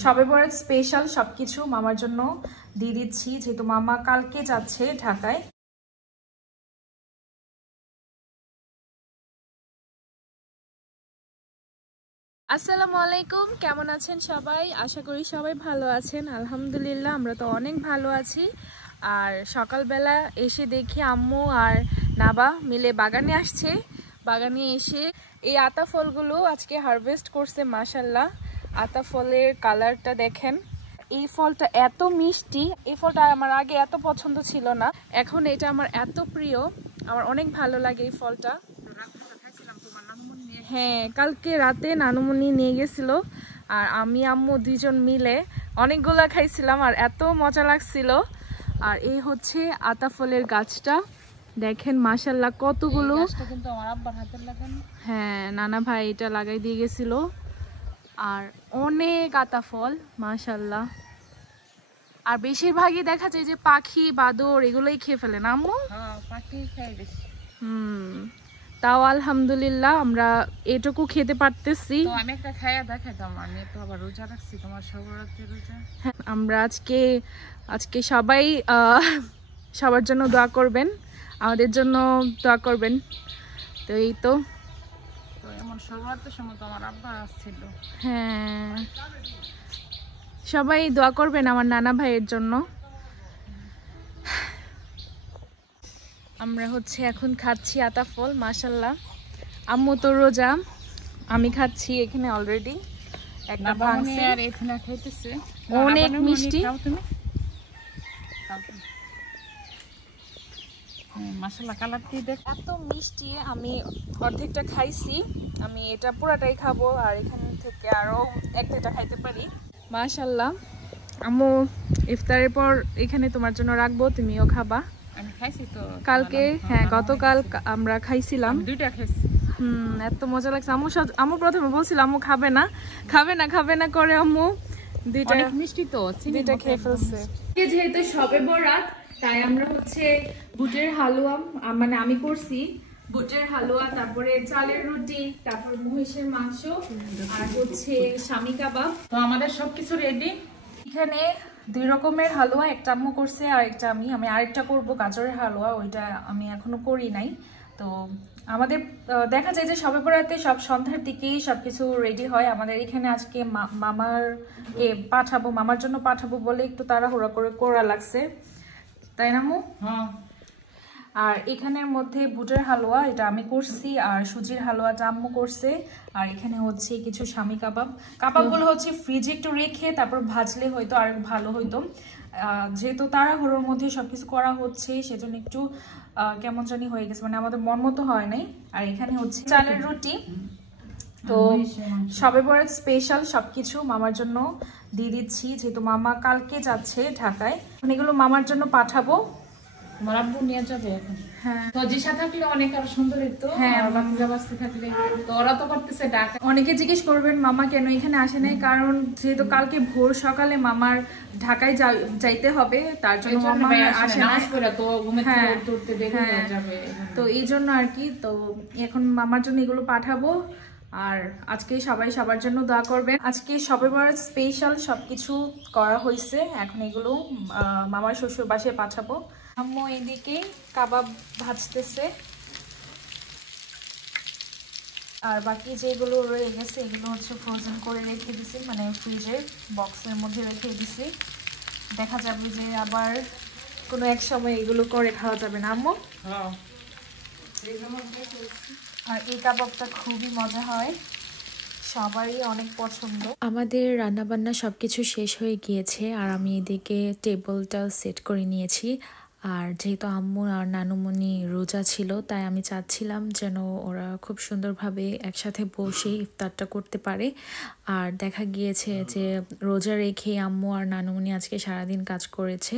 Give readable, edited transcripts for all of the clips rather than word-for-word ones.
সবে বরাত স্পেশাল সবকিছু মামার জন্য দিয়ে দিচ্ছি, যেহেতু মামা কালকে যাচ্ছে ঢাকায়। আসসালামু আলাইকুম, কেমন আছেন সবাই? আশা করি সবাই ভালো আছেন। আলহামদুলিল্লাহ আমরা তো অনেক ভালো আছি। আর সকালবেলা এসে দেখি আম্মু আর নাবা মিলে বাগানে আসছে। বাগানে এসে এই আতা ফলগুলো আজকে হারভেস্ট করছে। মাশাল্লাহ, আতা ফলের কালারটা দেখেন। এই ফলটা এত মিষ্টি, এই ফলটা আমার আগে এত পছন্দ ছিল না, এখন এটা আমার এত প্রিয়, আমার অনেক ভালো লাগে এই ফলটা। হ্যাঁ, কালকে রাতে নানুমণি নিয়ে গেছিল আর আমি আম্মু দুইজন মিলে অনেকগুলা খাইছিলাম আর এত মজা লাগছিল। আর এই হচ্ছে আতা ফলের গাছটা দেখেন, মাশাল্লাহ কতগুলো। কিন্তু আমার আব্বার হাতের লাগানো। হ্যাঁ, নানা ভাই এটা লাগাই দিয়ে গেছিল। আর অনেক আতা ফল মাশাল্লাহ। আর বেশিরভাগই দেখা যায় যে পাখি বাদর এগুলোই খেয়ে ফেলে না আম্মু? হ্যাঁ, পাখি খাই বেশি। তাও আলহামদুলিল্লাহ আমরা এটুকু খেতে পারতেছি। তো আমি একটা খাইয়া দেখাইতাম, আমি তো আবার রোজা রাখছি, তোমার সবরাত্রি রোজা। আমরা আজকে সবাই সবার জন্য দোয়া করবেন, আমাদের জন্য দোয়া করবেন। তো এই তো এমন সবরাত্রির সময় তো আমার আব্বা আসছিল। হ্যাঁ, সবাই দোয়া করবেন আমার নানা ভাইয়ের জন্য। আমরা এখন খাচ্ছি আতা ফল মাশাল্লাহ। আম্মু তো রোজা, আমি খাচ্ছি এখানে অলরেডি একটা ভাঙছে। আর এখানে খাইতেছে অনেক মিষ্টি। মাশাআল্লাহ, কালারটি দেখ এত মিষ্টি। আমি অর্ধেকটা খাইছি, আমি এটা পুরাটাই খাবো আর এখান থেকে আরো একটা খাইতে পারি। মাশাল্লাহ, আম্মু ইফতারের পর এখানে তোমার জন্য রাখবো, তুমিও খাবা। আমি খাইছি তো কালকে, হ্যাঁ গতকাল আমরা খাইছিলাম। দুইটা খাইছি। এত মজা লাগছে। আম্মু প্রথমে বলছিল আম্মু খাবে না করে আম্মু দুইটা মিষ্টি তো দুইটা খেয়ে ফেলছে। যেহেতু সবে বরাত তাই আমরা বুটের হালুয়া, মানে আমি করছি বুটের হালুয়া, তারপরে চালের রুটি, তারপর মহিষের মাংস আর শামি কাবাব। তো আমাদের সবকিছু রেডি। এখানে দুই রকমের হালুয়া, একটা আম্মু করছে আর একটা আমি আরেকটা করব গাজরের হালুয়া, ওইটা আমি এখনো করি নাই। তো আমাদের দেখা যায় যে সবে বরাতে সব সন্ধ্যার দিকেই সবকিছু রেডি হয়। আমাদের এখানে আজকে মামার জন্য পাঠাবো বলে একটু তাড়াহুড়া করে করা লাগছে, তাই না আম্মু? হ্যাঁ। আর এখানের মধ্যে বুটের হালুয়া এটা আমি করছি আর সুজির হালুয়াটা আম্মু করছে। আর এখানে কিছু শামি কাবাবগুলো ফ্রিজে একটু রেখে তারপর ভাজলে হয়তো আর ভালো হইতো। যেহেতু তাড়াহুড়োর মধ্যে সবকিছু করা হচ্ছে সেজন্য একটু কেমন জানি হয়ে গেছে, মানে আমাদের মন মতো হয় নাই। আর এখানে চালের রুটি। তো সবে বরাত স্পেশাল সবকিছু মামার জন্য দিয়ে দিচ্ছি, যেহেতু মামা কালকে যাচ্ছে ঢাকায়। এগুলো মামার জন্য পাঠাবো। আমার আব্বু নিয়ে যাবে এখন। হ্যাঁ, তো জিসা থাকলে অনেক আরো সুন্দর হইতো। হ্যাঁ, আর বাচ্চা বাচ্চা থাকলে তো ওরা তো করতেছে ঢাকা। অনেকে জিজ্ঞেস করবেন মামা কেন এখানে আসে নাই, কারণ যেহেতু কালকে ভোর সকালে মামার ঢাকায় যাইতে হবে, তার জন্য মামা আসে না। তো ঘুমে উঠতে দেরি হয়ে যাবে, তো এই জন্য আর কি। তো এখন মামার জন্য এগুলো পাঠাবো। আর আজকে সবাই সবার জন্য দোয়া করবেন। আজকে সবে বরাত স্পেশাল সবকিছু করা হয়েছে, এখন এগুলো মামার শ্বশুর বাসায় পাঠাবো। আম্মু এদিকে কাবাব ভাজতেছে আর বাকি যেগুলো রয়ে গেছে এগুলো ফ্রোজেন করে রেখে দিছি, মানে ফ্রিজের বক্সের মধ্যে রেখে দিছি। দেখা যাবে যে আবার কোনো এক সময় এগুলো করে খাওয়া যাবে না আম্মু? আর এই কাবাবটা খুবই মজা হয়, সবারই অনেক পছন্দ। আমাদের রান্নাবান্না সবকিছু শেষ হয়ে গিয়েছে আর আমি এদিকে টেবিলটা সেট করে নিয়েছি। আর যেহেতু আম্মু আর নানুমণি রোজা ছিল তাই আমি চাচ্ছিলাম যেন ওরা খুব সুন্দরভাবে একসাথে বসে ইফতারটা করতে পারে। আর দেখা গিয়েছে যে রোজা রেখে আম্মু আর নানুমণি আজকে সারাদিন কাজ করেছে।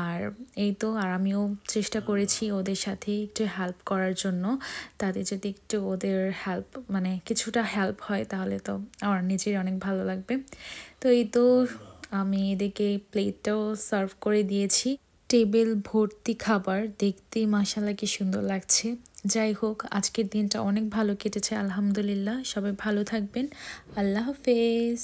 আর এই তো, আর আমিও চেষ্টা করেছি ওদের সাথে একটু হেল্প করার জন্য, তাদের যদি একটু ওদের হেল্প, মানে কিছুটা হেল্প হয় তাহলে তো আমার নিজেরই অনেক ভালো লাগবে। তো এই তো আমি এদিকে প্লেটটাও সার্ভ করে দিয়েছি, টেবিল ভর্তি খাবার, দেখতেই মাশাআল্লাহ কি সুন্দর লাগছে। যাই হোক, আজকের দিনটা অনেক ভালো কেটেছে আলহামদুলিল্লাহ। সবাই ভালো থাকবেন, আল্লাহ হাফেজ।